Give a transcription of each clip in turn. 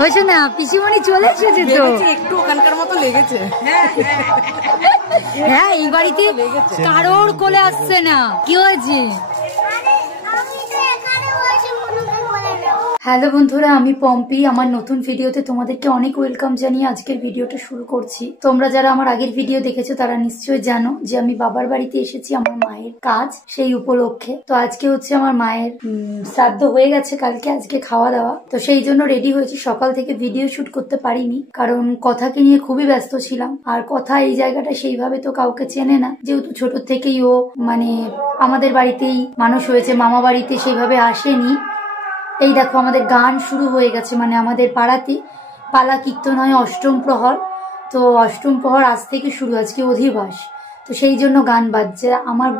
হয়েছে না, পিসিমণি চলে এসেছে তো, একটু ওখানকার মতো লেগেছে। হ্যাঁ, এই বাড়িতে কারোর কোলে আসছে না। কি হয়েছে? হ্যালো বন্ধুরা, আমি পম্পি। আমার নতুন ভিডিওতে তোমাদেরকে অনেক ওয়েলকাম জানিয়ে আজকের ভিডিওটা শুরু করছি। তোমরা যারা আমার আগের ভিডিও দেখেছো তারা নিশ্চয়ই জানো যে আমি বাবার বাড়িতে এসেছি আমার মায়ের কাজ, সেই উপলক্ষে। তো আজকে হচ্ছে আমার মায়ের শ্রাদ্ধ হয়ে গেছে কালকে, আজকে খাওয়া দাওয়া। তো সেই জন্য রেডি হয়েছি। সকাল থেকে ভিডিও শুট করতে পারিনি, কারণ কথাকে নিয়ে খুবই ব্যস্ত ছিলাম। আর কথা এই জায়গাটা সেইভাবে তো কাউকে চেনে না, যেহেতু ছোট থেকেই ও মানে আমাদের বাড়িতেই মানুষ হয়েছে, মামা বাড়িতে সেইভাবে আসেনি। এই দেখো আমাদের গান শুরু হয়ে গেছে, মানে আমাদের পাড়াতে পালা কীর্তন হয় অষ্টম প্রহর। তো অষ্টম প্রহর আজ থেকে শুরু, আজকে অধিবাস। তো সেই জন্য গান বাজছে। আমার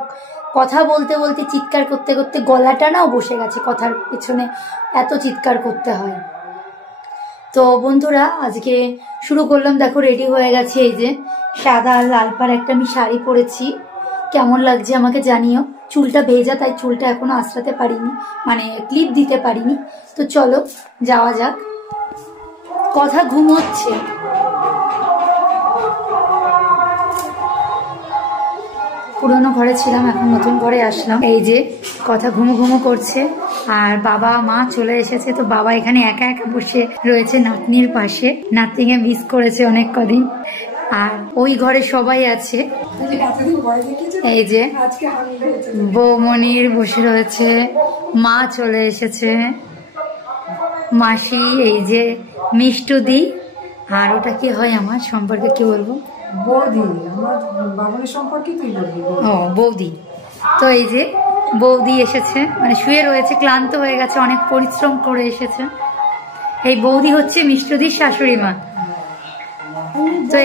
কথা বলতে বলতে চিৎকার করতে করতে গলাটা নাও বসে গেছে, কথার পেছনে এত চিৎকার করতে হয়। তো বন্ধুরা আজকে শুরু করলাম। দেখো রেডি হয়ে গেছে, এই যে সাদা আর লাল পাড় একটা আমি শাড়ি পরেছি। কেমন লাগছে আমাকে জানিও। চুলটা ভেজা, তাই চুলটা এখনো আঁচড়াতে পারিনি, মানে ক্লিপ দিতে পারিনি। তো চলো যাওয়া যাক। কথা ঘুমোচ্ছে। পুরোনো ঘরে ছিলাম, এখন নতুন ঘরে আসলাম। এই যে কথা ঘুমো ঘুমো করছে, আর বাবা মা চলে এসেছে। তো বাবা এখানে একা একা বসে রয়েছে নাতনির পাশে, নাতনিকে মিস করেছে অনেক কদিন। আর ওই ঘরে সবাই আছে। এই যে বৌমনির বসে রয়েছে, মা চলে এসেছে, মাসি, এই যে মিষ্টুদি। আর ওটা কি হয় আমার সম্পর্কে কি বলবো? বৌদি। আমার বাবার সম্পর্কে তুই বলবি? ও বৌদি। তো এই যে বৌদি এসেছে, মানে শুয়ে রয়েছে, ক্লান্ত হয়ে গেছে, অনেক পরিশ্রম করে এসেছে। এই বৌদি হচ্ছে মিষ্টুদির শাশুড়ি মা। তো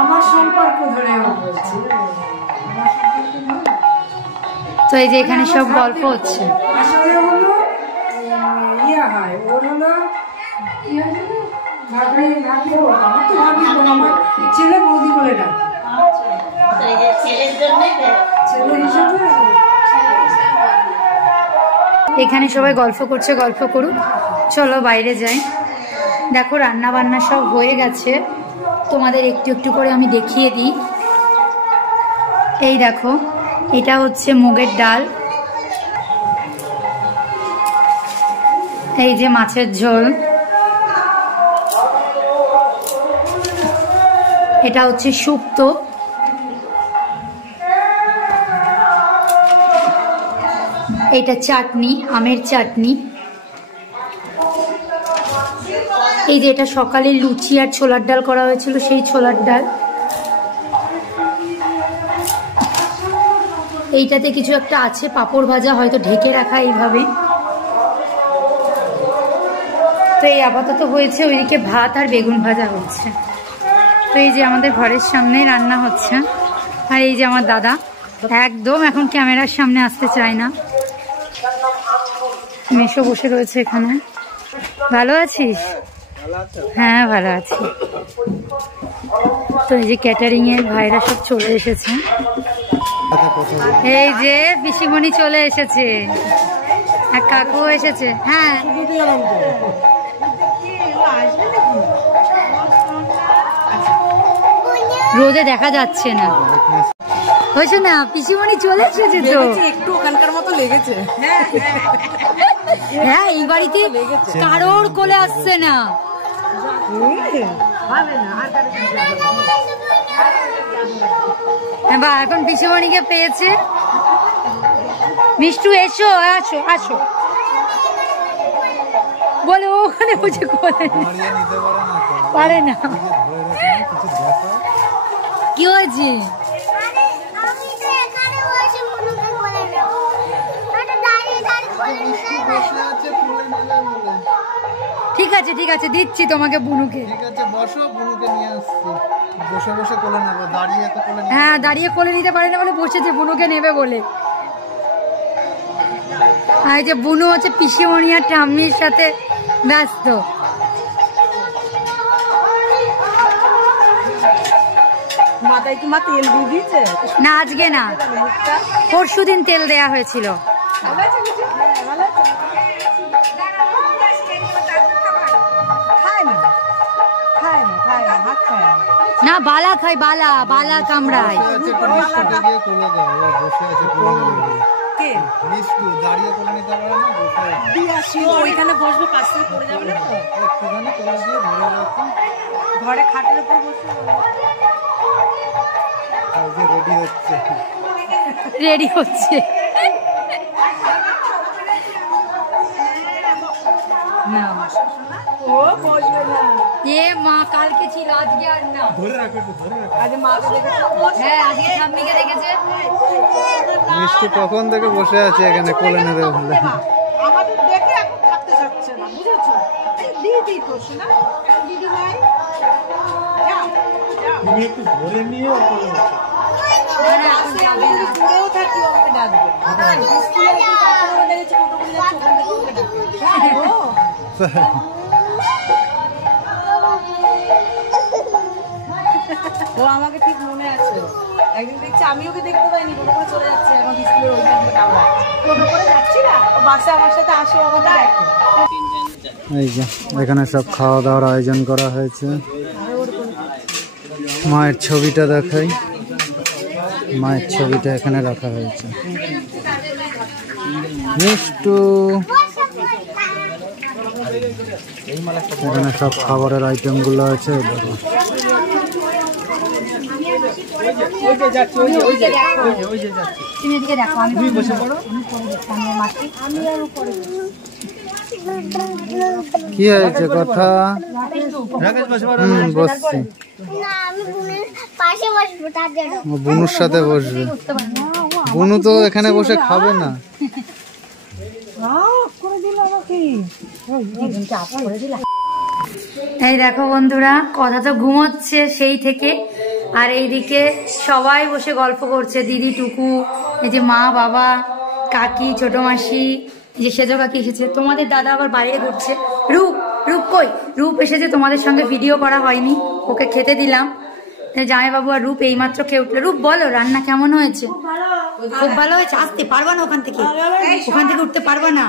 আমার সম্পর্ক ধরে তো এই যে এখানে সব গল্প হচ্ছে। আসলে হলো ইয়া হয়, ওর হলো ছেলে বৌদি বলে না, ছেলে হিসাবে। এখানে সবাই গল্প করছে, গল্প করুক, চলো বাইরে যাই। দেখো রান্না বান্না সব হয়ে গেছে, তোমাদের একটু একটু করে আমি দেখিয়ে দিই। এই দেখো, এটা হচ্ছে মুগের ডাল, এই যে মাছের ঝোল, এটা হচ্ছে শুক্তো, এটা চাটনি, আমের চাটনি। এই যে এটা সকালে লুচি আর ছোলার ডাল করা হয়েছিল, সেই ছোলার ডাল। এইটাতে কিছু একটা আছে, পাঁপড় ভাজা, হয়তো ঢেকে রাখা এইভাবে। তো এই আপাতত হয়েছে, ওইদিকে ভাত আর বেগুন ভাজা হচ্ছে। তো এই যে আমাদের ঘরের সামনে রান্না হচ্ছে। আর এই যে আমার দাদা একদম এখন ক্যামেরার সামনে আসতে চায় না। মেশো বসে রয়েছে এখানে। ভালো আছিস? হ্যাঁ ভালো আছি। তো এই যে ক্যাটারিং এর ভাইরা সব চলে এসেছে। এই যে পিসিমণি চলে এসেছে, এক কাকু এসেছে। হ্যাঁ রোদে দেখা যাচ্ছে না। হয়েছে না, পিসিমণি চলে এসেছে তো, একটু ওখানকার মতো লেগেছে। হ্যাঁ এই বাড়িতে কারোর কোলে আসছে না। বা এখন পিসিমণিকে পেয়েছে। মিষ্টু এসো, আসো আসো বলে, ওখানে বুঝে কোলে পারে না। কি হয়েছে? ঠিক আছে ঠিক আছে, দিচ্ছি তোমাকে বুনুকে। হ্যাঁ দাঁড়িয়ে কোলে নিতে পারে না বলে বসেছে, বুনুকে নেবে বলে। আর যে বুনু হচ্ছে পিসিমণি আর ঠাম্মির সাথে ব্যস্ত। মাথায় কি মা তেল দিয়ে দিয়েছে? না আজকে না, পরশুদিন তেল দেয়া হয়েছিল। না বালা খায়, বালা বালা কামড়ায়। ওইখানে বসবে, পাশ থেকে পড়ে যাবে না তো, ঘরে খাটের উপর বসবে। রেডি হচ্ছে না, ও বসবে না। এ মা কালকে ছিল, আজকে আর না। আজকে মাকে দেখে হ্যাঁ, আজকে ঠাম্মিকে দেখেছে। মিষ্টি কখন থেকে বসে আছে এখানে কোলে নেবে বলে। আমাদের দেখে এখন থাকতে চাচ্ছে না, বুঝেছো? দিদি তো শোনা, দিদি ভাই তুমি একটু ধরে নিয়ে দূরেও থাকি, ওকে ডাকবে। স্কুলে দেখেছি ওখান থেকে ওকে ডাকবে। ও আমাকে ঠিক মনে আছে, একদিন দেখছি আমি ওকে দেখতে পাইনি, টোটো করে চলে যাচ্ছে আমার স্কুলের ওইখান থেকে আমরা টোটো করে যাচ্ছি না, ও বাসে আমার সাথে আসে, আমাকে দেখে। এই যে এখানে সব খাওয়া দাওয়ার আয়োজন করা হয়েছে। মায়ের ছবিটা দেখাই, মায়ের ছবিটা এখানে রাখা হয়েছে। মিষ্টু, এখানে সব খাবারের আইটেম গুলো আছে। কি হয়েছে কথা? বসছি, বুনুর সাথে বসবে। বুনু তো এখানে বসে খাবে না। এই দেখো বন্ধুরা, কথা তো ঘুমোচ্ছে সেই থেকে, আর এইদিকে সবাই বসে গল্প করছে। দিদি, টুকু, এই যে মা, বাবা, কাকি, ছোট মাসি, এই যে সেজো কাকি এসেছে। তোমাদের দাদা আবার বাইরে ঘুরছে। রূপ, রূপ কই? রূপ এসেছে, তোমাদের সঙ্গে ভিডিও করা হয়নি, ওকে খেতে দিলাম। জামাইবাবু আর রূপ এইমাত্র খেয়ে উঠলো। রূপ বলো, রান্না কেমন হয়েছে? খুব ভালো হয়েছে। আসতে পারবা না ওখান থেকে, ওখান থেকে উঠতে পারবা না।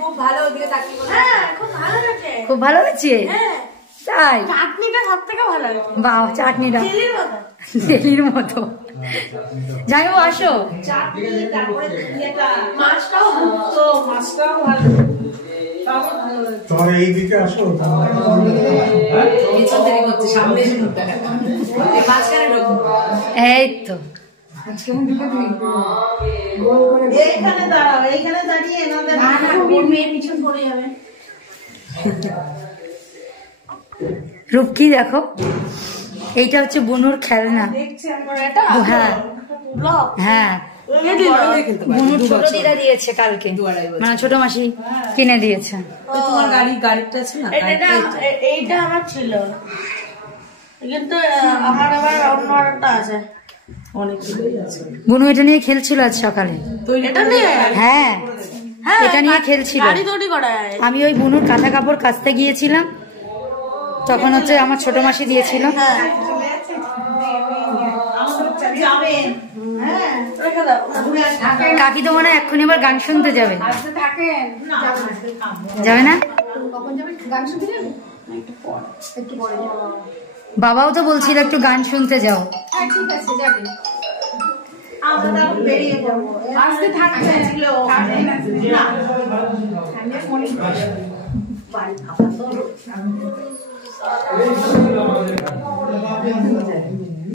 খুব ভালো হয়েছে তাই? চাটনিটা সব থেকে ভালো হয়েছে। বাহ, চাটনিটা তেলির মতো। জামাইবাবু আসো। মাছটাও ভালো। তোমার এই দিকে আসো, এই তো এইখানে দাঁড়াও, এইখানে দাঁড়িয়ে পিছন পড়ে যাবে। রূপ কি দেখো, এইটা হচ্ছে বুনুর খেলনা। হ্যাঁ হ্যাঁ, বুনুর ছোট দিদা দিয়েছে কালকে, মানে ছোট মাসি কিনে দিয়েছে। তোমার গাড়িটা আছে না, এইটা আমার ছিল, কিন্তু আমার আবার অন্য একটা আছে। বুনু এটা নিয়ে খেলছিল আজ সকালে। এটা নিয়ে? হ্যাঁ, এটা নিয়ে খেলছিল। আমি ওই বুনুর কাঁথা কাপড় কাচতে গিয়েছিলাম, তখন হচ্ছে আমার ছোট মাসি দিয়েছিল। কাকি তো মনে হয় এক্ষুনি আবার গান শুনতে যাবে, যাবে না? বাবাও তো বলছিল একটু গান শুনতে যাও।